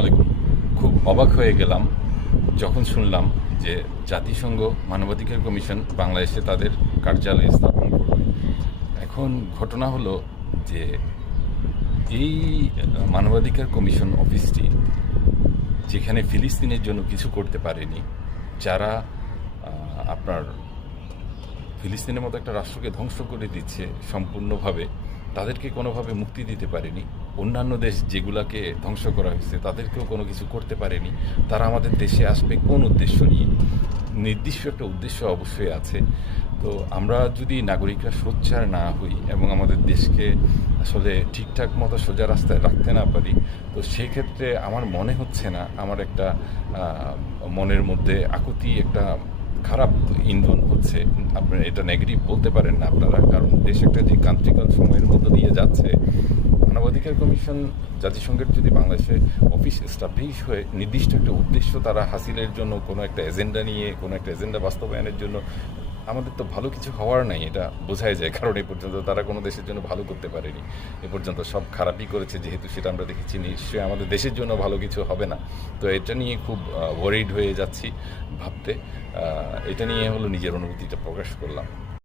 আলাইকুম। খুব অবাক হয়ে গেলাম যখন শুনলাম যে জাতিসংঘ মানবাধিকার কমিশন বাংলাদেশে তাদের কার্যালয় স্থাপন করবে। এখন ঘটনা হলো যে এই মানবাধিকার কমিশন অফিসটি যেখানে ফিলিস্তিনের জন্য কিছু করতে পারেনি, যারা আপনার ফিলিস্তিনের মতো একটা রাষ্ট্রকে ধ্বংস করে দিচ্ছে সম্পূর্ণভাবে, তাদেরকে কোনোভাবে মুক্তি দিতে পারেনি। অন্যান্য দেশ যেগুলাকে ধ্বংস করা হয়েছে তাদেরকেও কোনো কিছু করতে পারেনি। তারা আমাদের দেশে আসবে কোন উদ্দেশ্য নিয়ে? নির্দিষ্ট একটা উদ্দেশ্য অবশ্যই আছে। তো আমরা যদি নাগরিকরা সোচ্চার না হই এবং আমাদের দেশকে আসলে ঠিকঠাক মতো সোজা রাস্তায় রাখতে না পারি, তো সেই ক্ষেত্রে আমার মনে হচ্ছে না, আমার একটা মনের মধ্যে আকুতি একটা খারাপ ইন্ধন হচ্ছে। আপনারা এটা নেগেটিভ বলতে পারেন না আপনারা, কারণ দেশ একটা যে ক্রান্তিকাল সময়ের মধ্য দিয়ে যাচ্ছে। মানবাধিকার কমিশন জাতিসংঘের যদি বাংলাদেশে অফিস এস্টাবলিশ হয়ে নির্দিষ্ট একটা উদ্দেশ্য তারা হাসিলের জন্য, কোনো একটা এজেন্ডা নিয়ে, কোনো একটা এজেন্ডা বাস্তবায়নের জন্য, আমাদের তো ভালো কিছু হওয়ার নাই, এটা বোঝাই যায়। কারণ এ পর্যন্ত তারা কোনো দেশের জন্য ভালো করতে পারেনি। এ পর্যন্ত সব খারাপই করেছে, যেহেতু সেটা আমরা দেখেছি। নিশ্চয়ই আমাদের দেশের জন্য ভালো কিছু হবে না। তো এটা নিয়ে খুব ওয়ারিড হয়ে যাচ্ছি ভাবতে। এটা নিয়ে হলো নিজের অনুভূতিটা প্রকাশ করলাম।